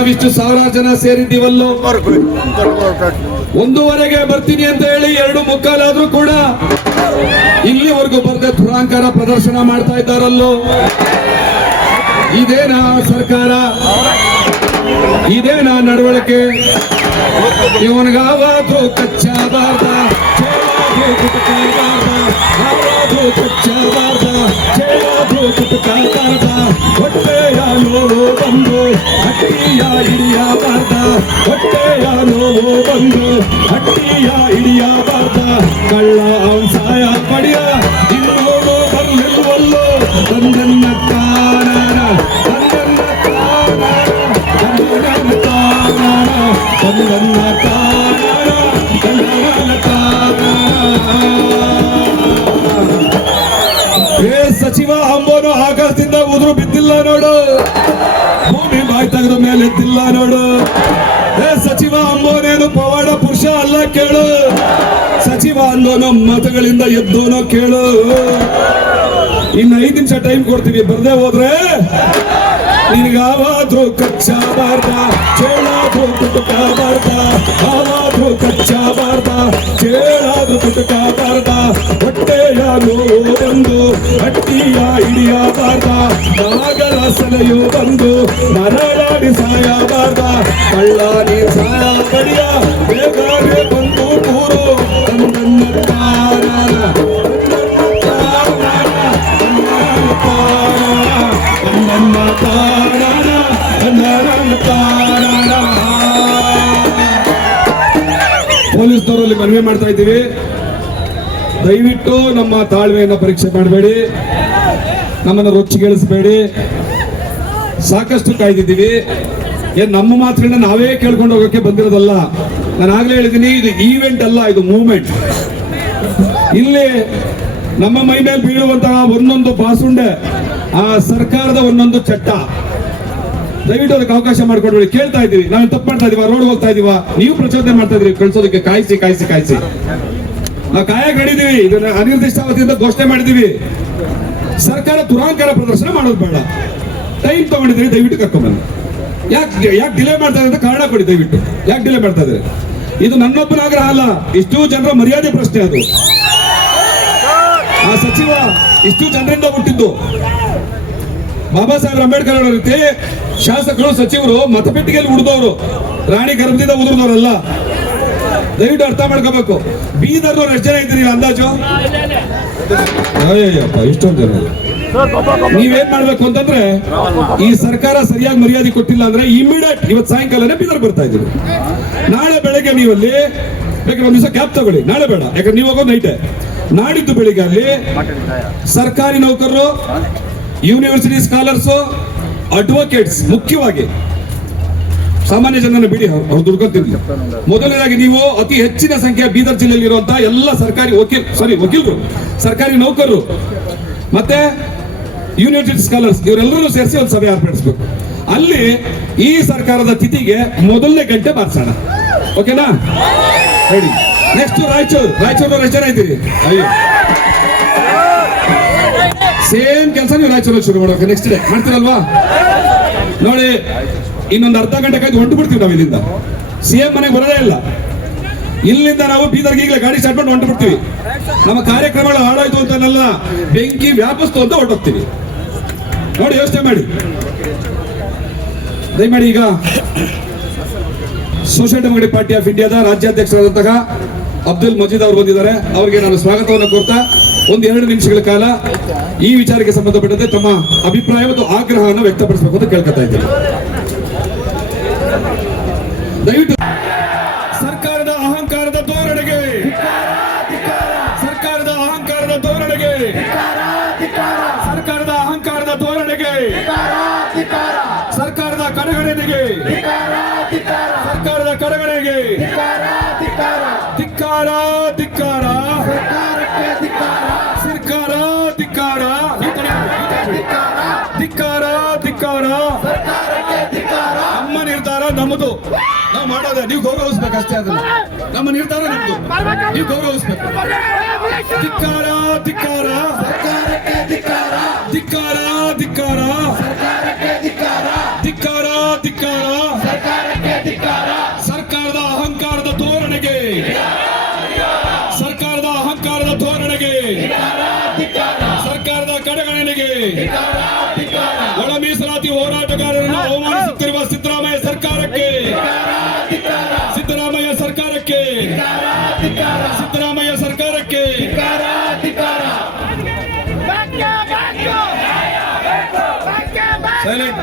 ನಾವಿಷ್ಟು ಸಾವಿರಾರು ಜನ ಸೇರಿದ್ದೀವಲ್ಲೋ? ಒಂದೂವರೆಗೆ ಬರ್ತೀನಿ ಅಂತ ಹೇಳಿ ಎರಡು ಮುಕ್ಕಾಲಾದ್ರೂ ಕೂಡ ಇಲ್ಲಿವರೆಗೂ ಬರ್ದೆ ದುರಾಂಕಾರ ಪ್ರದರ್ಶನ ಮಾಡ್ತಾ ಇದ್ದಾರಲ್ಲೋ? ಇದೇನಾ ಸರ್ಕಾರ? ಇದೇನಾ ನಡವಳಿಕೆ? ಇವನಿಗಾವಾದ್ರೂ ಕಚ್ಚಾಬಾರ್ದ ಚೇಳಾದ್ರೂ ಕುಟುಕಾಬಾರ್ದ ಹಟ್ಟಿಯ ಹಿಡಿಯಬಾರ್ದ ಬಾಯಿ ತೆಗೆದ ಮೇಲೆ ಎತ್ತಿಲ್ಲ ನೋಡು. ಏ ಸಚಿವ ಅಂಬೋನೇನು ಪವಾಡ ಪುರುಷ ಅಲ್ಲ ಕೇಳು. ಸಚಿವ ಅಂದೋನು ಮತಗಳಿಂದ ಎದ್ದೋನೋ ಕೇಳು. ಇನ್ನು ಐದು ನಿಮಿಷ ಟೈಮ್ ಕೊಡ್ತೀವಿ, ಬರ್ದೇ ಹೋದ್ರೆ. ನಿನಗಾವಾದ್ರೂ ಭಾರತ ಆವಾದ್ರು ಕಚ್ಚಾ ಆವಾದ್ರೂ ಕಚ್ಚಾಬಾರ್ದ ಕುಟುಕ ಭಾರತ ಹೊಟ್ಟೆಯ ನೋವು ಬಂದು, ಹಟ್ಟಿಯ ಹಿಡಿಯಬಾರ್ದ ನಾಗರ ಸಲಯು ಬಂದು ನರಳಾಡಿ ಸಾಯಬಾರ್ದ ಕಳ್ಳ ನೀ ಸಾಯ ಕಡಿಯ. ಬೇಕಾದ್ರೆ ಬಂದು ಕೂರು. ನನ್ನ ತಾರಣ ನನ್ನ ಕಾರಣ ಪೊಲೀಸ್ನವರಲ್ಲಿ ಮನವಿ ಮಾಡ್ತಾ ಇದ್ದೀವಿ. ದಯವಿಟ್ಟು ನಮ್ಮ ತಾಳ್ಮೆಯನ್ನು ಪರೀಕ್ಷೆ ಮಾಡಬೇಡಿ. ನಮ್ಮನ್ನು ರೊಚ್ಚಿಗೇಳಿಸಬೇಡಿ. ಸಾಕಷ್ಟು ಕಾಯ್ದಿದ್ದೀವಿ. ಏನ್ ನಮ್ಮ ಮಾತುಗಳನ್ನ ನಾವೇ ಕೇಳ್ಕೊಂಡು ಹೋಗೋಕೆ ಬಂದಿರೋದಲ್ಲ. ನಾನು ಆಗ್ಲೇ ಹೇಳಿದ್ದೀನಿ, ಇದು ಈವೆಂಟ್ ಅಲ್ಲ, ಇದು ಮೂವ್ಮೆಂಟ್ ಇಲ್ಲಿ ನಮ್ಮ ಮೈ ಮೇಲೆ ಬೀಳುವಂತಹ ಒಂದೊಂದು ಬಾಸುಂಡೆ, ಆ ಸರ್ಕಾರದ ಒಂದೊಂದು ಚಟ್ಟ. ದಯವಿಟ್ಟು ಅದಕ್ಕೆ ಅವಕಾಶ ಮಾಡ್ಕೊಡ್ಬೇಡಿ. ಕೇಳ್ತಾ ಇದೀವಿ ನಾವು ತಪ್ಪು ಮಾಡ್ತಾ ಇದೀವ ರೋಡ್ ಹೋಗ್ತಾ ಇದೀವ ನೀವು ಪ್ರಚೋದನೆ ಮಾಡ್ತಾ ಇದೀವಿ ಕಳ್ಸೋದಕ್ಕೆ ಕಾಯಿಸಿ ಕಾಯಿಸಿ ಕಾಯಿಸಿ. ನಾವು ಕಾಯ ಕಡಿದೀವಿ ಇದನ್ನ ಅನಿರ್ದಿಷ್ಟಾವಧಿಯಿಂದ ಘೋಷಣೆ ಮಾಡಿದೀವಿ ಸರ್ಕಾರ ದುರಾಂಕಾರ ಪ್ರದರ್ಶನ ಮಾಡೋದು ಬೇಡ. ಟೈಮ್ ತಗೊಂಡಿದ್ರೆ ದಯವಿಟ್ಟು ಕರ್ಕೊಂಬನ್ನಿ ಯಾಕೆ ಯಾಕೆ ಡಿಲೇ ಮಾಡ್ತಾ ಅಂತ ಕಾರಣ ಕೊಡಿ ದಯವಿಟ್ಟು. ಯಾಕೆ ಡಿಲೇ ಮಾಡ್ತಾ ಇದ್ದಾರೆ? ಇದು ನನ್ನೊಬ್ಬನ ಆಗ್ರಹ ಅಲ್ಲ. ಇಷ್ಟು ಜನರ ಮರ್ಯಾದೆ ಪ್ರಶ್ನೆ ಅದು. ಆ ಸಚಿವ ಇಷ್ಟು ಜನರಿಂದ ಹುಟ್ಟಿದ್ದು. ಬಾಬಾ ಸಾಹೇಬ್ ಅಂಬೇಡ್ಕರ್ ಅವರ ರೀತಿ ಶಾಸಕರು, ಸಚಿವರು, ಮತಪೆಟ್ಟಿಗೆಯಲ್ಲಿ ಉಳಿದವರು, ರಾಣಿ ಗರ್ಭದಿಂದ ಉದುರ್ದವರಲ್ಲ. ದಯವಿಟ್ಟು ಅರ್ಥ ಮಾಡ್ಕೋಬೇಕು. ಬೀದರ್ನವ್ರು ಎಷ್ಟು ಜನ ಇದ್ದೀರಿ ಅಂದಾಜು? ಅಯ್ಯಪ್ಪ ಇಷ್ಟೊಂದು ಜನ. ನೀವೇನ್ ಮಾಡ್ಬೇಕು ಅಂತಂದ್ರೆ, ಈ ಸರ್ಕಾರ ಸರಿಯಾಗಿ ಮರ್ಯಾದೆ ಕೊಟ್ಟಿಲ್ಲ ಅಂದ್ರೆ ಇಮಿಡಿಯೇಟ್ ಇವತ್ತು ಸಾಯಂಕಾಲನೇ ಬೀದರ್ ಬರ್ತಾ ಇದೀವಿ ನಾಳೆ ಬೆಳಗ್ಗೆ ನೀವಲ್ಲಿ ಬೇಕಾದ್ರೆ ಒಂದ್ ದಿವಸ ಕ್ಯಾಪ್ ತಗೊಳ್ಳಿ. ನಾಳೆ ಬೇಡ. ಯಾಕಂದ್ರೆ ನೀವು ಹೋಗೋದು ನೈಟೆ ನಾಡಿದ್ದು ಬೆಳಿಗ್ಗೆ ಅಲ್ಲಿ ಸರ್ಕಾರಿ ನೌಕರರು ಯೂನಿವರ್ಸಿಟಿ ಸ್ಕಾಲರ್ಸ್ ಅಡ್ವೊಕೇಟ್ಸ್ ಮುಖ್ಯವಾಗಿ ಸಾಮಾನ್ಯ ಜನನ ಬಿಡಿ, ಅವ್ರು ದುಡ್ಕೊತಿರ್ಲಿ. ಮೊದಲನೇದಾಗಿ ನೀವು ಅತಿ ಹೆಚ್ಚಿನ ಸಂಖ್ಯೆ ಬೀದರ್ ಜಿಲ್ಲೆಯಲ್ಲಿ ಇರುವಂತಹ ಎಲ್ಲ ಸರ್ಕಾರಿ ವಕೀಲ್ ಸಾರಿ ವಕೀಲರು, ಸರ್ಕಾರಿ ನೌಕರರು. ಮತ್ತೆ ಯೂನಿವರ್ಸಿಟಿ ಸ್ಕಾಲರ್ಸ್ ಇವರೆಲ್ಲರೂ ಸೇರಿಸಿ ಒಂದು ಸಭೆ ಏರ್ಪಡಿಸ್ಬೇಕು. ಅಲ್ಲಿ ಈ ಸರ್ಕಾರದ ತಿಥಿಗೆ ಮೊದಲನೇ ಗಂಟೆ ಬಾರಿಸೋಣ ಓಕೆನಾ? Ready next Raichur. ರಾಯಚೂರು ಎಷ್ಟು ಜನ ಇದ್ದೀರಿ? ಅಯ್ಯೋ ಸೇಮ್ ಕೆಲಸ ನೀವು ರಾಯಚೂರಲ್ಲಿ ಶುರು ಮಾಡೋಕೆ ನೆಕ್ಸ್ಟ್ ಡೇ ಮಾಡ್ತೀರಲ್ವಾ? ನೋಡಿ, ಇನ್ನೊಂದು ಅರ್ಧ ಗಂಟೆ ಕಾಯ್ದು ಹೊಂಟು ಬಿಡ್ತೀವಿ ನಾವು ಇಲ್ಲಿಂದ. ಸಿ ಎಂ ಮನೆಗೆ ಬರೋದೇ ಇಲ್ಲ. ಇಲ್ಲಿಂದ ನಾವು ಬೀದರ್ ಈಗಲೇ ಗಾಡಿ ಸ್ಟಾರ್ಟ್ ಮಾಡಿ ಹೊಂಟು ಬಿಡ್ತೀವಿ. ನಮ್ಮ ಕಾರ್ಯಕ್ರಮಗಳು ಹಾಳಾಯ್ತು ಅಂತನಲ್ಲ, ಬೆಂಕಿ ವ್ಯಾಪಿಸ್ತು ಅಂತ ಹೊರಟೋಗ್ತೀವಿ. ನೋಡಿ, ಯೋಚನೆ ಮಾಡಿ. ದಯಮಾಡಿ ಈಗ ಸೋಷಿಯಲ್ ಡೆಮೋಕ್ರೆಟಿಕ್ ಪಾರ್ಟಿ ಆಫ್ ಇಂಡಿಯಾದ ರಾಜ್ಯಾಧ್ಯಕ್ಷರಾದಂತಹ ಅಬ್ದುಲ್ ಮಜೀದ್ ಅವರು ಬಂದಿದ್ದಾರೆ. ಅವರಿಗೆ ನಾನು ಸ್ವಾಗತವನ್ನು ಕೋರ್ತಾ ಒಂದು ಎರಡು ನಿಮಿಷಗಳ ಕಾಲ ಈ ವಿಚಾರಕ್ಕೆ ಸಂಬಂಧಪಟ್ಟಂತೆ ತಮ್ಮ ಅಭಿಪ್ರಾಯ ಮತ್ತು ಆಗ್ರಹವನ್ನು ವ್ಯಕ್ತಪಡಿಸಬೇಕು ಅಂತ ಕೇಳ್ಕೊತಾ ಇದ್ದೇನೆ. ದಯವಿಟ್ಟು ಸರ್ಕಾರದ ಕಡೆಗಣನೆಗೆ ಸರ್ಕಾರದ ಕಡೆಗಣೆಗೆ ಅದ ನೀವು ಗೌರವಿಸ್ಬೇಕು ಅಷ್ಟೇ ಅದನ್ನ. ನಮ್ಮ ನಿರ್ಧಾರ ನಿಮ್ದು? ನೀವು ಗೌರವಿಸ್ಬೇಕು. ಧಿಕ್ಕಾರ ಧಿಕ್ಕಾರ. ಸರ್ಕಾರಕ್ಕೆ ಧಿಕ್ಕಾರ. ಧಿಕ್ಕಾರ ಧಿಕ್ಕಾರ. ಸರ್ಕಾರಕ್ಕೆ ಧಿಕ್ಕಾರ. ಧಿಕ್ಕಾರ ಸರ್ಕಾರಕ್ಕೆ ಧಿಕ್ಕಾರ. ಸರ್ಕಾರದ ಅಹಂಕಾರದ ಧೋರಣೆಗೆ. ಸರ್ಕಾರದ ಅಹಂಕಾರದ ಧೋರಣೆಗೆ. ಸರ್ಕಾರದ ಕಡೆಗಣನೆಗೆ ಒಳ ಮೀಸಲಾತಿ ಹೋರಾಟಗಾರರನ್ನು ಅವಮಾನಿಸುತ್ತಿರುವ ಸಿದ್ದರಾಮಯ್ಯ ಸರ್ಕಾರಕ್ಕೆ. ಸರ್ಕಾರಕ್ಕೆ back up! ಸೈಲೆಂಟ್